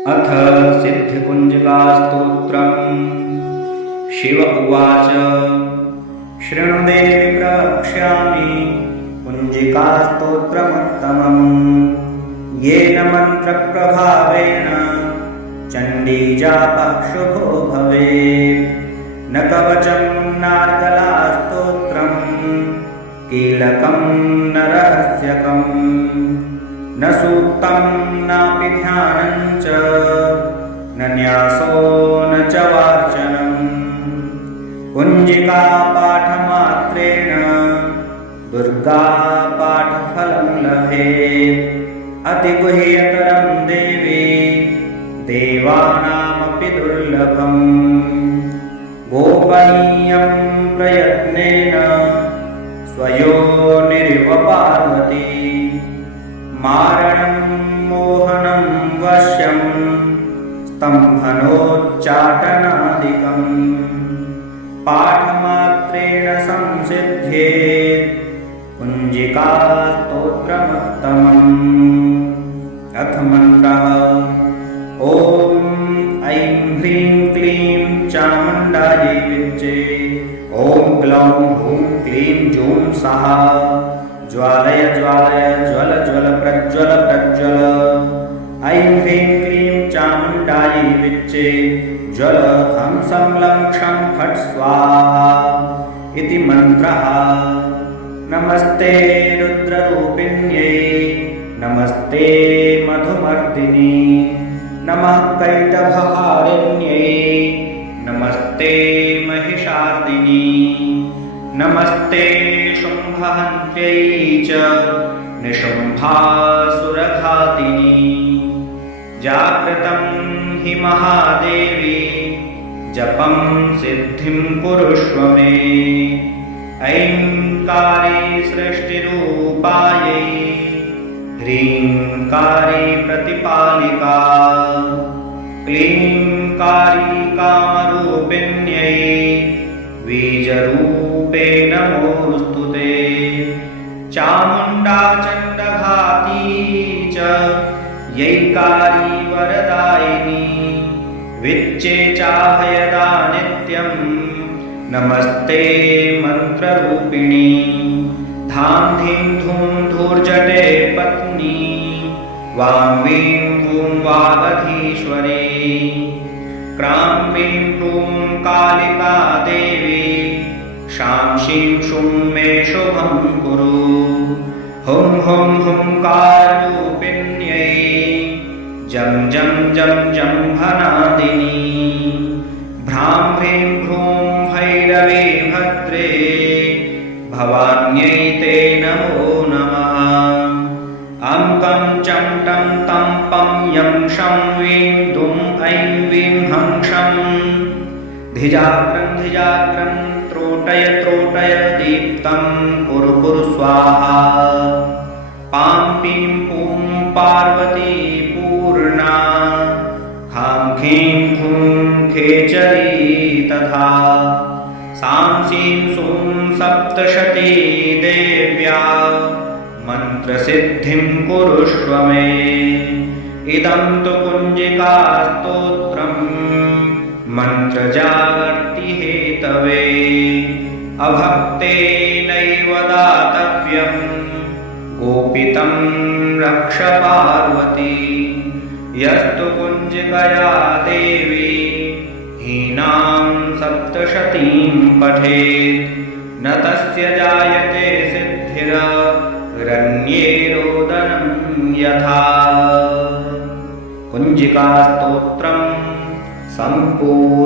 अथ सिद्धिकुञ्जिकास्तोत्रम्। शिव उवाच। शृणु देवि प्रवक्ष्यामि कुञ्जिकास्तोत्रमुत्तमम्। येन मन्त्रप्रभावेण चण्डीजापः शुभो भवेत्। न कवचं नार्गलास्तोत्रम्, कीलकं न रहस्यकम्, न सूक्तं नापि ध्यानं च, न न्यासो न च वार्चनम्। कुञ्जिकापाठमात्रेण दुर्गापाठफलं लभेत्। अतिगुह्यतरं देवी देवानामपि दुर्लभम्। गोपनीयं प्रयत्नेन स्वयोनिरिव पार्वती। मारणं मोहनं वश्यं स्तम्भनोच्चाटनादिकम्। पाठमात्रेण संसिद्ध्येत् कुञ्जिकास्तोत्रमुत्तमम्। अथ मन्त्रः। ॐ ऐं ह्रीं क्लीं चामुण्डायै विद्ये। ॐ ग्लौं हूं क्लीं जूं स्वाहा। ज्वालय ज्वालय ज्वल ज्वल प्रज्वल प्रज्वल। ऐं ह्रीं क्लीं चामुण्डायै विद्ये। ज्वल हंसं लं क्षं फट् स्वाहा इति मन्त्रः। नमस्ते रुद्ररूपिण्यै, नमस्ते मधुमर्दिनी, नमः कैटभहारिण्यै, नमस्ते महिषार्दिनी, नमस्ते शुम्भहन्त्यै च निशुम्भासुरघातिनी। जागृतं हि महादेवी, जपं सिद्धिं कुरुष्व मे। ऐंकारी सृष्टिरूपायै, ह्रींकारी प्रतिपालिका, क्लींकारी कामरूपिण्यै, बीजरूपे नमोऽस्तु ते। चामुण्डा चण्डघाती च यैकारी वरदायिनी, विच्चे चाभयदा नित्यं, नमस्ते मन्त्ररूपिणी। धां धीं धूं धूर्जटे पत्नी, वां वीं वूं वागधीश्वरी। क्रां वीं क्रूं कालिका देवी, शां शीं शूं मे शुभं कुरु। हुं हुं हुंकाररूपिण्यै, जं जं जं जम्भनादिनी। भ्रां ह्रीं भ्रूं भैरवी भद्रे, भवान्यै ते नमो नमः। अं कं चं टं तं पं यं शं वीं दुं ऐं वीं हं क्षं। धिजाग्रं धिजाग्रं त्रोटय त्रोटय दीप्तं कुरु कुरु स्वाहा। पां पीं पूं पार्वती पूर्णा, खां खीं खूं खेचरी तथा। सां सीं सूं सप्तशती देव्या, मन्त्रसिद्धिं कुरुष्व मे। इदं तु कुञ्जिकास्तोत्रम्, मन्त्रजागर्ति हेतवे। अभक्तेनैव दातव्यं, गोपितं रक्ष पार्वती। यस्तु कुञ्जिकया देवी, हीनां सप्तशतीं पठेत्, न तस्य जायते सिद्धिररण्ये रोदनं यथा। कुञ्जिकास्तोत्रं सम्पूर्णम्।